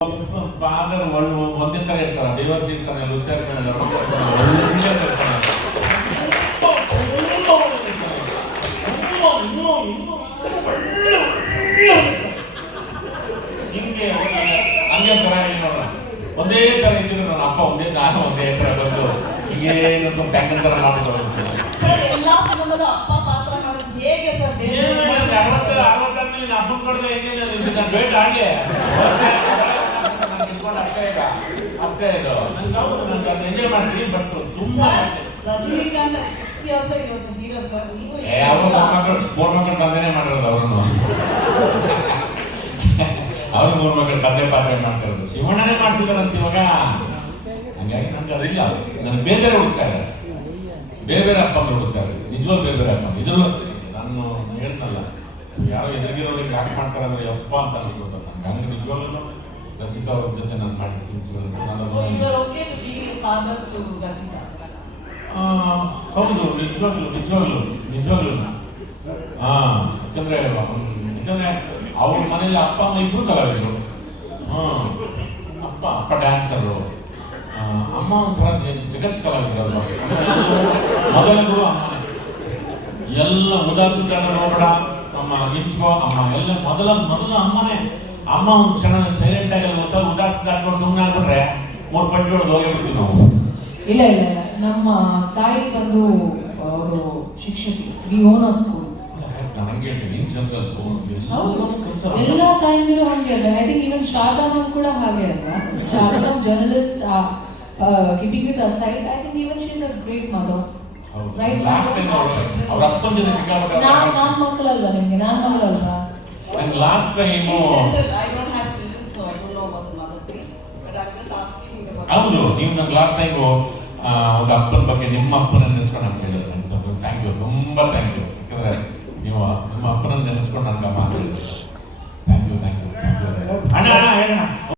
Father ಒಂದೇ ತರ ಇರ್ತಾರ, ಡೈವರ್ಸ್ ಇರ್ತಾನೆ, ಲುಚಾರ್ ಹಿಂಗೆ ಹಂಗೆ ತರ ನೋಡ್ರ ಒಂದೇ ತರ ಇದ್ದಿದ್ರು ನನ್ನ ಅಪ್ಪ ಒಂದೇ, ನಾನು ಒಂದೇ ತರ ಬಂದು ಹಿಂಗೇನು ಟ್ಯಾಂಕನ್ ತರ ಮಾಡ್ಕೊಂಡು ಅರವತ್ತಾದ್ಮೇಲೆ ಅಪ್ಪನ ಕೊಡದೆ ಹೆಂಗೆ ಬೇಟ್ ಆಡ್ಲಿ ಅಷ್ಟೇ ಇದು ನಂಗೆ ಅದು ಎಂಜಾಯ್ ಮಾಡ್ತೀನಿ. ಬಟ್ ತುಂಬಾ ಮೂರ್ ಮಕ್ಕಳು ತಂದೆನೇ ಮಾಡಿರೋದು ಅವ್ರನ್ನು ಅವ್ರು ಮೂರ್ ಮಕ್ಕಳು ತಂದೆ ಪಾತ್ರ ಮಾಡ್ತಿರೋದು, ಶಿವಣ್ಣನೇ ಮಾಡ್ತಿದಾರಂತ ಇವಾಗ. ಹಂಗಾಗಿ ನನ್ಗೆ ಅದಿಲ್ಲ, ನನಗೆ ಬೇರೆ ಹುಡುಕ್ತಾ ಇದ್ದಾರೆ, ಬೇರೆ ಬೇರೆ ಅಪ್ಪಂದ್ರು ಹುಡುಕ್ತಾರೆ, ನಿಜವಾಗ್ ಬೇರೆ ಬೇರೆ ಅಪ್ಪ. ಇದ್ರಲ್ಲೂ ನಾನು ಹೇಳ್ತಲ್ಲ, ಯಾರೋ ಎದುರಿಗಿರೋದಕ್ಕೆ ಯಾಕೆ ಮಾಡ್ತಾರೆ ಅಂದ್ರೆ ಯಪ್ಪ ಅಂತ ಅನಿಸ್ಬಿಡ್ತಾರೆ ನಂಗೆ. ಹಂಗೆ ನಿಜವಾಗ್ಲೂ ರಚಿತಾ ಅವ್ರ ಜೊತೆ ನಾನು ಮಾಡಿ ಸೀನ್ಸ್ಗಳು ಹೌದು, ನಿಜವಾಗ್ಲೂ ಯಾಕಂದ್ರೆ ಅವ್ರ ಮನೇಲಿ ಅಪ್ಪ ಅಮ್ಮ ಇಬ್ರು ಕಲಾವಿದರು. ಅಪ್ಪ ಡ್ಯಾನ್ಸರು, ಅಮ್ಮ ಒಂಥರ ಜಗತ್ ಕಲಾವಿದರು. ಮೊದಲಗಳು ಅಮ್ಮನೇ, ಎಲ್ಲ ಉದಾಸೀನ ನೋಡ್ಬೇಡ ಅಮ್ಮ, ನಿಂತ್ಕೋ ಅಮ್ಮ, ಎಲ್ಲ ಮೊದಲ ಅಮ್ಮನೇ. ಅಮ್ಮ ಒಂದು ಕ್ಷಣ ಸೈಲೆಂಟ್ ಆಗಿ ಹೊಸ ಉದಾಸೀನ ದಾಟ್ಕೊಂಡು ಸುಮ್ಮನೆ ಆಗ್ಬಿಟ್ರೆ 3 ಪಂಚ ಹೊಡೆದು ಹೋಗೇ ಬಿಡ್ತೀವಿ ನಾವು. ಇಲ್ಲ ನಮ್ಮ ತಾಯಿ ಬಂದು ಅವರು ಶಿಕ್ಷಕಿ, ವಿ ಓನ್ ಅ ಸ್ಕೂಲ್. ನಂಗೆ ಹೇಳ್ತೀನಿ ಎಲ್ಲ ತಾಯಿಂದಿರು ಹಂಗೆ ಅಲ್ಲ. I think even Sharada ma'am ಕೂಡ ಹಾಗೆ ಅಲ್ಲ. Sharada ma'am journalist, keeping it aside, I think even she is a great mother. Right? ನಾನ್ ಮಕ್ಕಳಲ್ವಾ ನಿಮ್ಗೆ? ನಾನ್ ಮಗಳಲ್ವಾ? ಲಾಸ್ಟ್ ಟೈಮ್ ಹೌದು, ನೀವು ನಂಗೆ ಲಾಸ್ಟ್ ಟೈಮ್ ಒಂದು ಅಪ್ಪನ ಬಗ್ಗೆ, ನಿಮ್ಮ ಅಪ್ಪನ ನೆನೆಸ್ಕೊಂಡು ನಾನು ಕೇಳಿದ್ರೆ ಥ್ಯಾಂಕ್ ಯು, ತುಂಬ ಥ್ಯಾಂಕ್ ಯು. ಯಾಕಂದ್ರೆ ನೀವು ನಿಮ್ಮ ಅಪ್ಪನ ನೆನೆಸ್ಕೊಂಡು ನನಗೆ